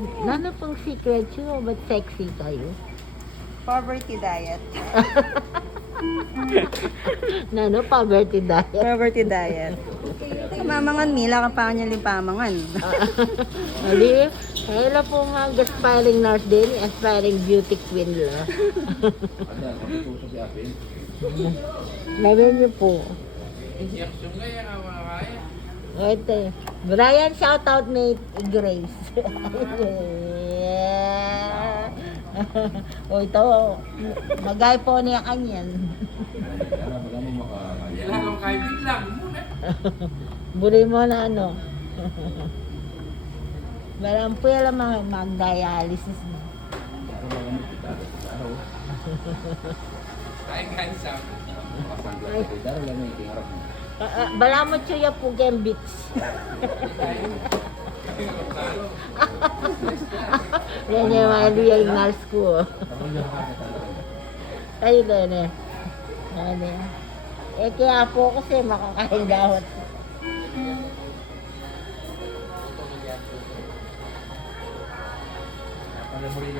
Ano pong secret nyo? Ba't sexy kayo? Poverty diet. Nano, poverty diet. Poverty diet. Mamangan mila ka pa niya lipamangan. Ali, hello po mga aspiring nurse din, aspiring beauty queen la. Gawin niyo po. Ito. Brian, shout out ni Grace. O ito, magay po niya kanyan. Buri mo na ano. Barang po yung mga mag-dialysis na. Bala mo chuya po gembits. Yan yung mga real nurse ko. Tayo din eh. Ano yan? Eh kaya po kasi makakain gawat.